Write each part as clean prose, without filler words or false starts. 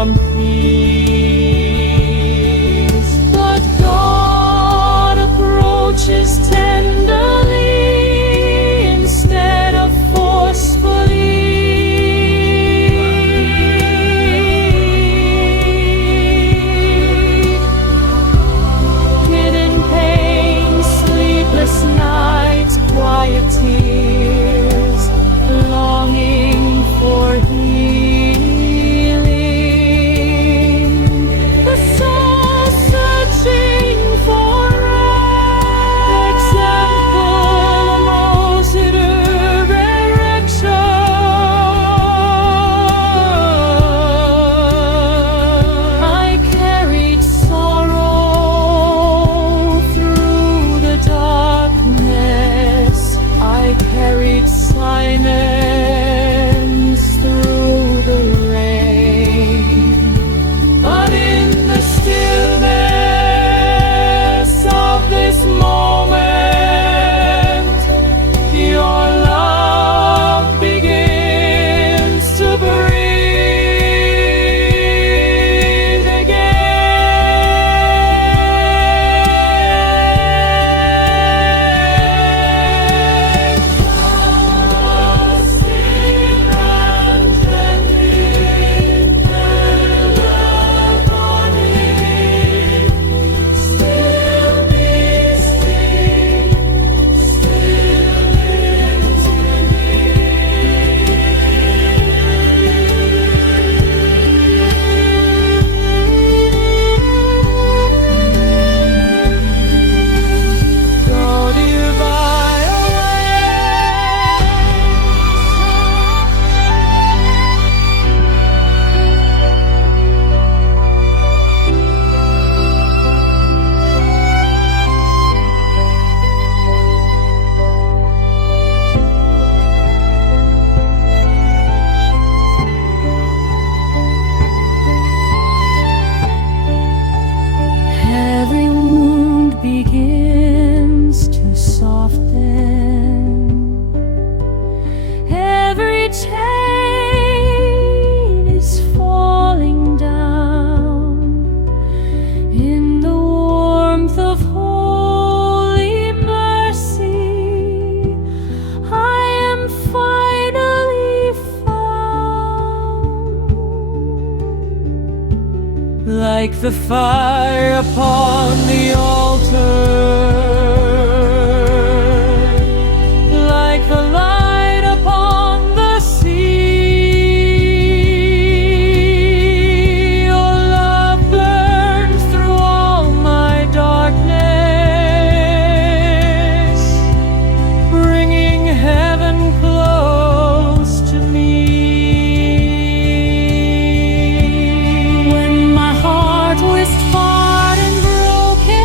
from peace. But God approaches tenderly instead of forcefully. Hidden pain, sleepless nights, quiet tears, longing for healing. The soul searching for example, most direction. I carried sorrow through the darkness. I carried silence through the rain. But in the stillness of this moment, your love begins to breathe again. Trusting and gently melodies, still be still, go dear by a every wound begins to soften. Every chain is falling down in the warmth of holy mercy. I am finally found. Like the fire upon the altar, like the light upon the sea, your love burns through all my darkness, bringing heaven close to me. When my heart was far and broken,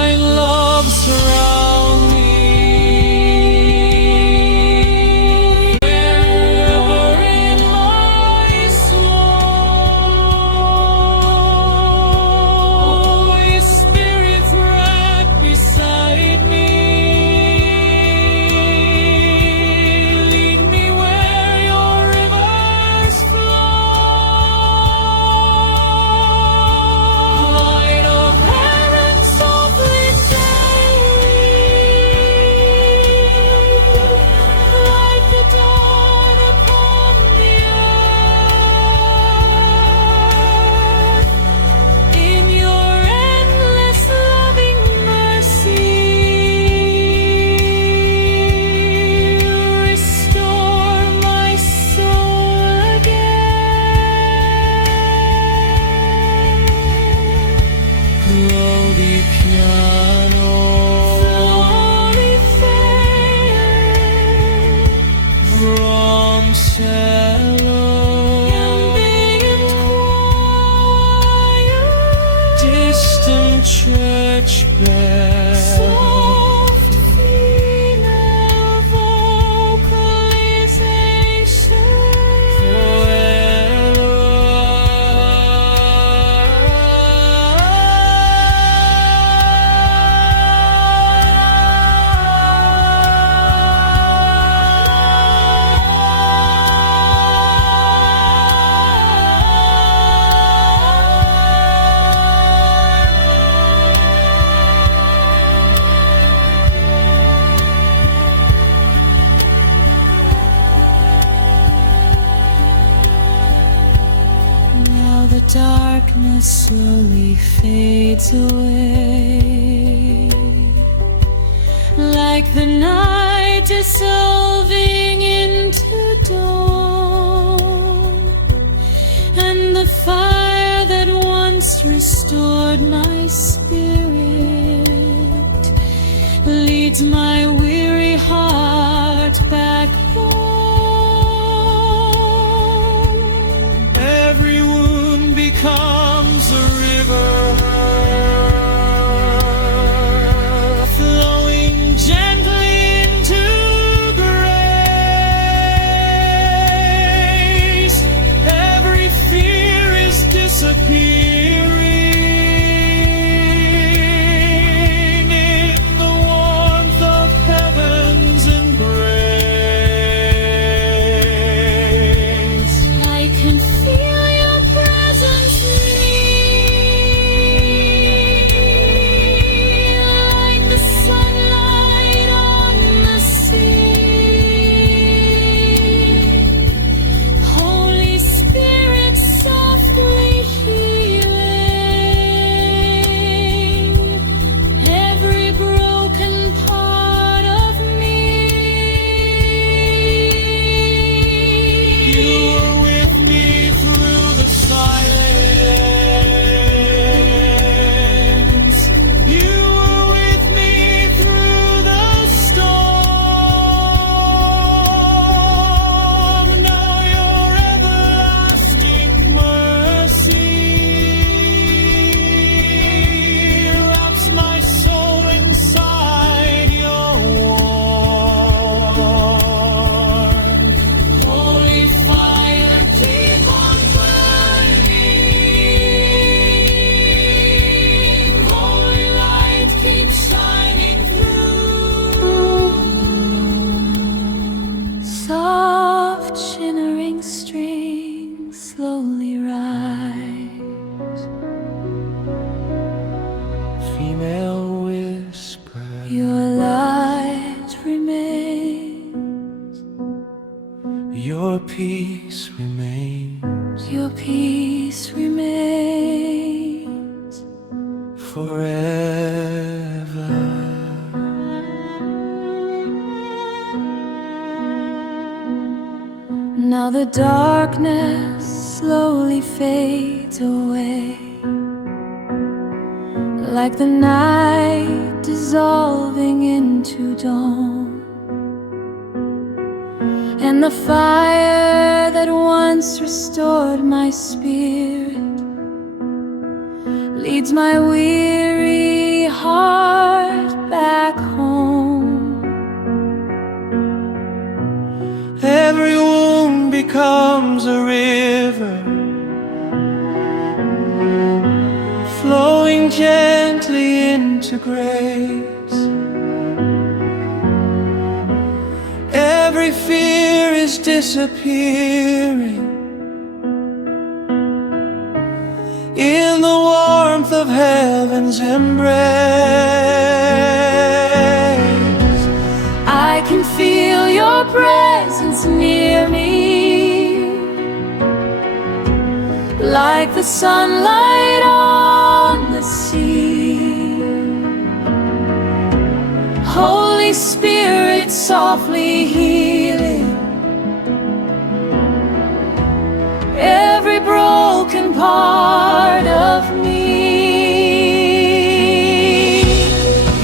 divine love surround me. Wherever in my soul, Holy Spirit, right beside me. Lead me where your rivers flow. Light of heaven, softly like the dawn upon the earth. In your endless loving mercy, restore my soul again. Melody piano, slowly fade from cello, big and quiet, distant church bell, soft female vocalization. Now the darkness slowly fades away, like the night dissolving into dawn, and the fire that once restored my spirit leads my weary heart back home. Every wound becomes a river, flowing gently into grace. Every fear is disappearing in the warmth of heaven's embrace. I can feel your presence near, like the sunlight on the sea. Holy Spirit, softly healing every broken part of me. You were with me through the silence. You were with me through the storm. Now your everlasting mercy wraps my soul inside your warmth. Holy fire, keep on burning. Holy light, keep shining through. Soft shimmering strings slowly rise. Female whisper, your light remains. Your peace remains. Your peace remains forever. Now the darkness slowly fades away, like the night dissolving into dawn, and the fire that once restored my spirit leads my weary heart ways. Every fear is disappearing in the warmth of heaven's embrace. I can feel your presence near me, like the sunlight on the sea. Holy Spirit, softly healing every broken part of me.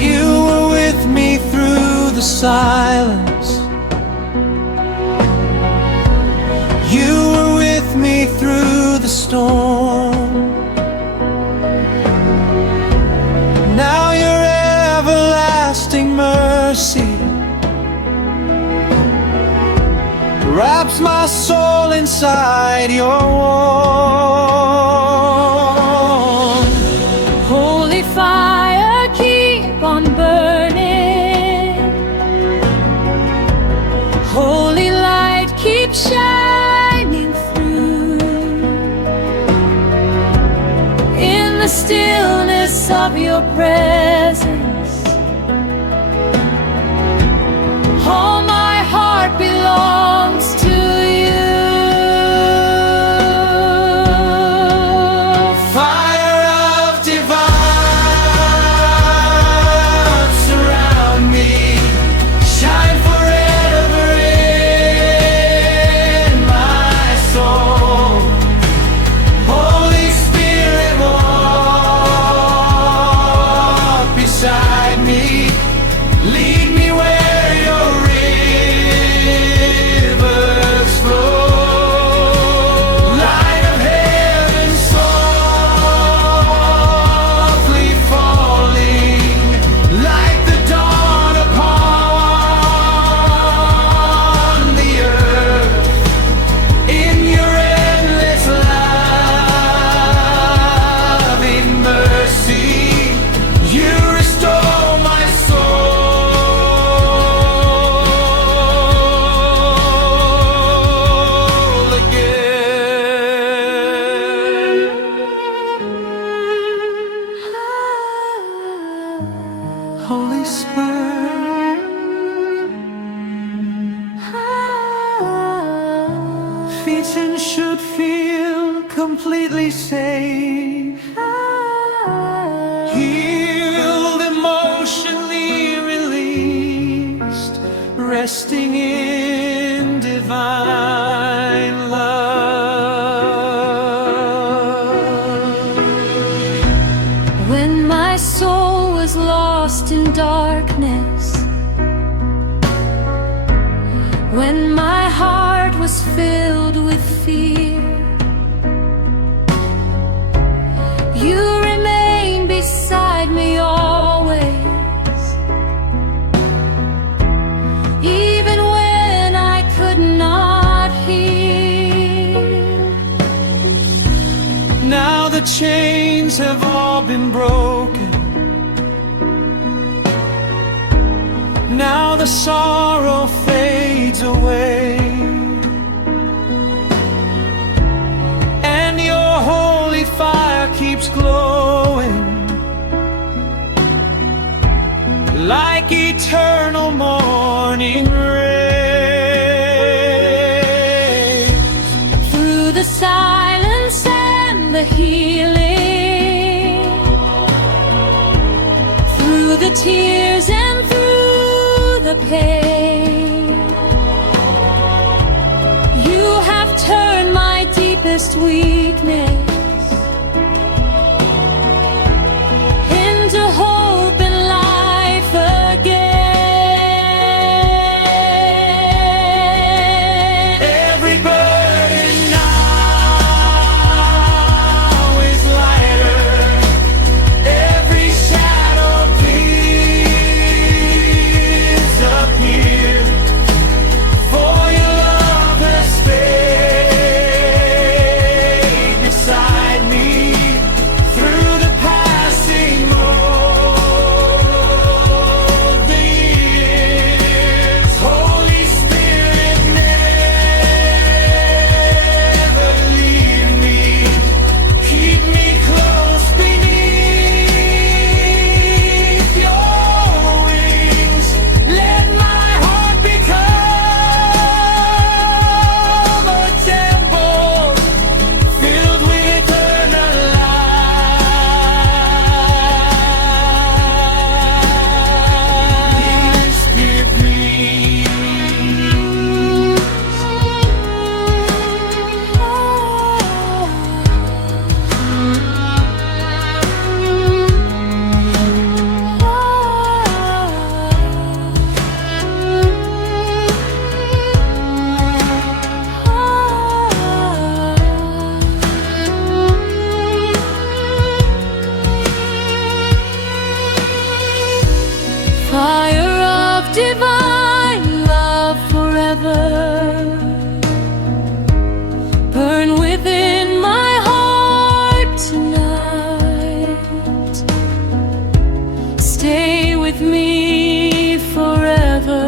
You were with me through the silence. You were with me through the storm. Now your everlasting mercy wraps my soul inside your warmth. Holy fire, keep on burning. Holy light, keep shining through. In the stillness of your presence, all my heart belongs to you. Fire of divine, surround me, shine forever in my soul. Holy Spirit, walk beside me, lead me where your rivers flow. Light of heaven softly falling, like the dawn upon the earth. In your endless loving mercy, you restore my soul again. Holy Spirit, feet should feel completely safe, healed, emotionally released, resting in divine love. When my soul was lost in darkness, when my heart was filled with fear, you remain beside me always. Even when I could not hear. Now the chains have all been broken. Now the sorrow fades away, and your holy fire keeps glowing like eternal morning rays. Through the silence and the healing, through the tears and through the pain, you have turned my deepest weakness into hope and life again. Every burden now is lighter, every shadow disappeared, for your love has stayed Fire of divine love forever, burn within my heart tonight. Stay with me forever.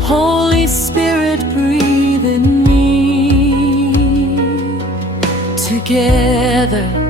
Holy Spirit, breathe in me. Together